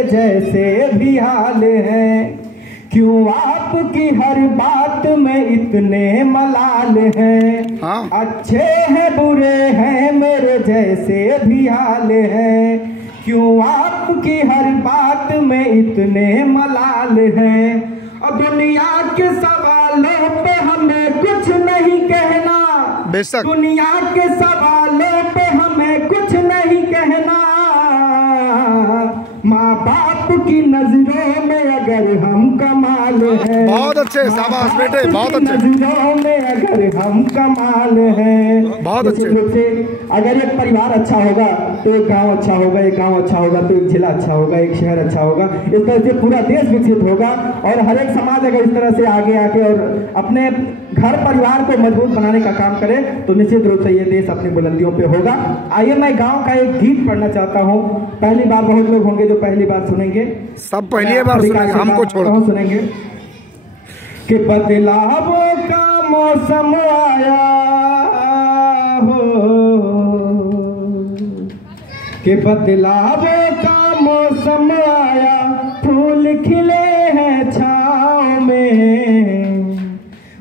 जैसे भी हाल है, क्यों आपकी हर बात में इतने मलाल हैं। हाँ? अच्छे हैं बुरे हैं मेरे जैसे भी हाल है, क्यों आपकी हर बात में इतने मलाल हैं। और दुनिया के सवालों पे हमें कुछ नहीं कहना, बेशक दुनिया के सवालों पे हमें कुछ नहीं कहना। माँ बाप की नजरों में अगर हम कमाल है, बहुत अच्छे, शाबाश बेटे, बहुत अच्छे। नजरों में अगर हम कमाल है, बहुत अच्छे। से अगर एक परिवार अच्छा होगा तो एक गांव अच्छा होगा, एक गांव अच्छा होगा तो एक जिला अच्छा होगा, एक शहर अच्छा होगा। इस तरह से पूरा देश विकसित होगा। और हर एक समाज अगर इस तरह से आगे आके और अपने घर परिवार को मजबूत बनाने का काम करे तो निश्चित रूप से ये देश अपनी बुलंदियों पे होगा। आइए मैं गांव का एक गीत पढ़ना चाहता हूँ। पहली बार बहुत लोग होंगे जो पहली बार सुनेंगे, सब पहली बार सुनेंगे, हमको छोड़ो। सुनेंगे कि बदलावों का मौसम आया हो, कि बदलावों का मौसम आया, फूल खिले हैं छाँव में।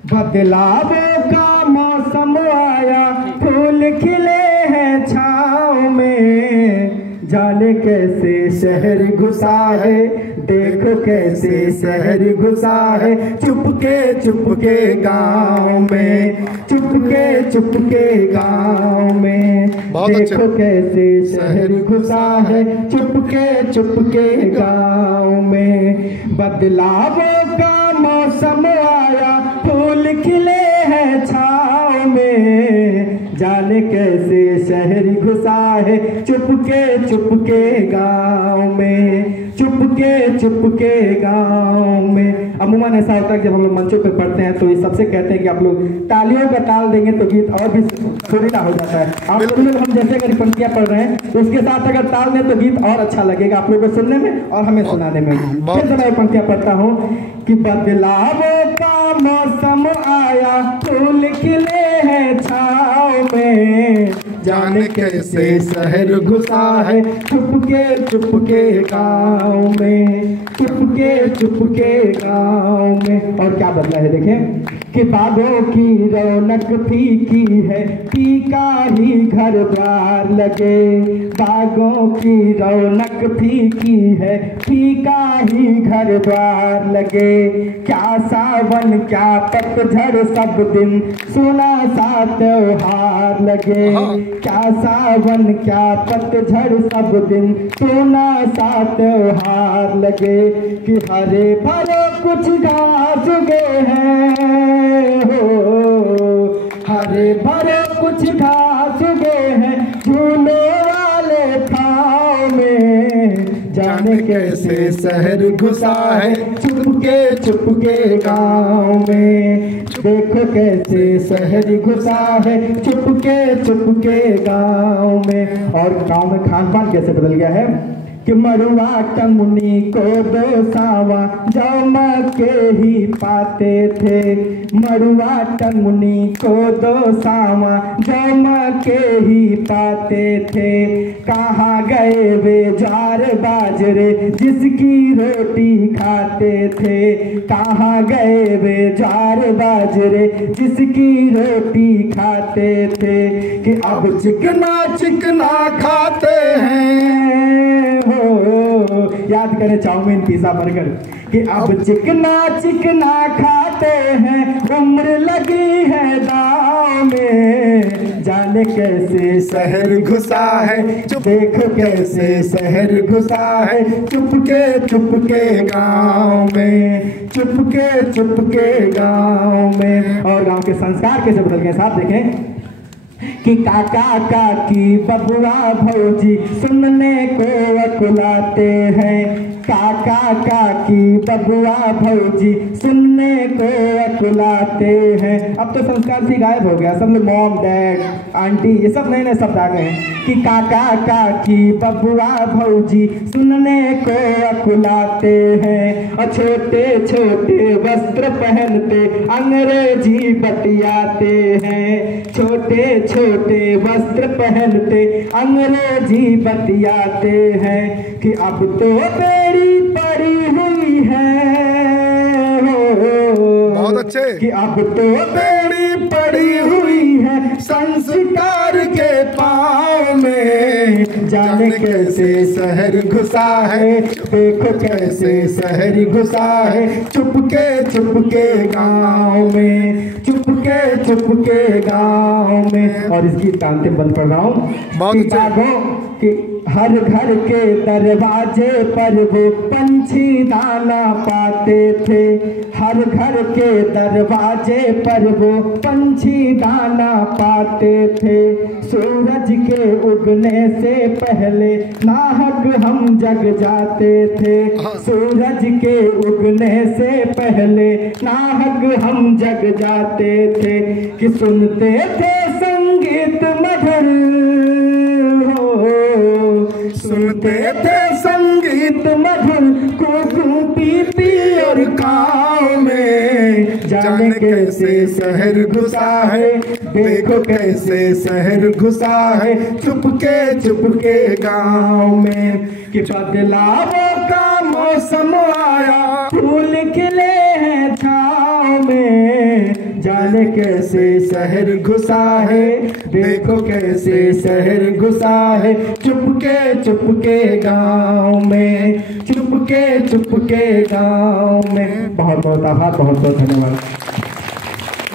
बदलावों का मौसम आया, फूल खिले हैं छाँव में। जाने कैसे शहर घुसा है, देखो कैसे शहर घुसा है, चुपके चुपके गाँव में, चुपके चुपके गाँव में। देखो कैसे शहर घुसा है, चुपके चुपके गाँव में। बदलावों का मौसम आया, फूल खिले हैं छाँव में। जाने कैसे शहर घुसा है, चुपके चुपके गाँव में, चुपके चुपके गाँव में। अमूमन ऐसा होता है कि जब हम लोग मंचों पे पढ़ते हैं तो ये सबसे कहते हैं कि आप लोग तालियों का ताल देंगे तो गीत और भी सुरीला हो जाता है। आप लोग हम जैसे अगर पंक्तियाँ पढ़ रहे हैं तो उसके साथ अगर ताल दें तो गीत और अच्छा लगेगा आप लोगों को सुनने में और हमें सुनाने में। फिर से मैं पंक्तियाँ पढ़ता हूँ कि बदलावों का मौसम आया, फूल खिले हैं छाँव में। जाने कैसे शहर घुसा है, चुपके चुपके गाँव में, चुपके चुपके गाँव में। और क्या बदला है देखें कि बागों की रौनक फीकी है, फीका ही घर द्वार लगे। बागों की रौनक फीकी है, फीका ही घर द्वार लगे। क्या सावन क्या पतझड़ सब दिन सुना सा त्योहार लगे। क्या सावन क्या पतझड़ सब दिन सुना सा त्योहार लगे। कि हरे भरे कुछ घास उगे हैं हो, हरे भरे कुछ घास उगे हैं झूले वाले छाँव में। जाने कैसे शहर घुसा है, चुपके चुपके गाँव में। देखो कैसे शहर घुसा है, चुपके चुपके गाँव में। और गाँव में खान पान कैसे बदल गया है कि मरुआ टंगनी को दो सावा जम के ही पाते थे। मरुआ टंगनी को दो सावा जम के ही पाते थे। कहाँ गए वे ज्वार बाजरे जिसकी रोटी खाते थे। कहाँ गए वे ज्वार बाजरे जिसकी रोटी खाते थे। कि अब चिकना चिकना खाते हैं हो, याद करें चाउमीन पिज़्ज़ा बर्गर। कि अब चिकना चिकना खाते हैं, उम्र लगी है दाव में। जाने कैसे शहर घुसा है, देखो कैसे शहर घुसा है, चुपके चुपके गाँव में, चुपके चुपके गाँव में। और गाँव के संस्कार कैसे बदल गए साहब देखें कि काका काकी बबुआ भौजी सुनने को अकुलाते हैं। काका काकी बबुआ भौजी सुनने को अकुलाते हैं। अब तो संस्कार से गायब हो गया, सब लोग मॉम डैड आंटी ये सब नए नए शब्द आ गए हैं। कि काका काकी बबुआ भौजी सुनने को अकुलाते हैं। और छोटे छोटे वस्त्र पहनते अंग्रेजी बतियाते हैं। छोटे छोटे वस्त्र पहनते अंग्रेजी बतियाते हैं। कि अब तो कि अब तो बेड़ी पड़ी हुई है संस्कार के पाँव में। जाने कैसे शहर घुसा है, देखो कैसे शहर घुसा है, चुपके गाँव में, चुपके गाँव में। और इसकी तानते बंद कर रहा हूँ कि हर घर के दरवाजे पर वो पंछी दाना पाते थे, हर घर के दरवाजे पर वो पंछी दाना पाते थे। सूरज के उगने से पहले नाहक हम जग जाते थे, सूरज के उगने से पहले नाहक हम जग जाते थे। कि सुनते थे संगीत मधुर, सुनते थे संगीत मधुर, कुकू पीपी और काव में। जाने कैसे शहर घुसा है, देखो कैसे शहर घुसा है, चुपके गाँव में। कि बदलावों का मौसम आया, फूल खिले हैं छाँव में। जाने कैसे शहर घुसा है, देखो कैसे शहर घुसा है, चुपके गाँव में, चुपके गाँव में। बहुत बहुत आभार, बहुत बहुत धन्यवाद।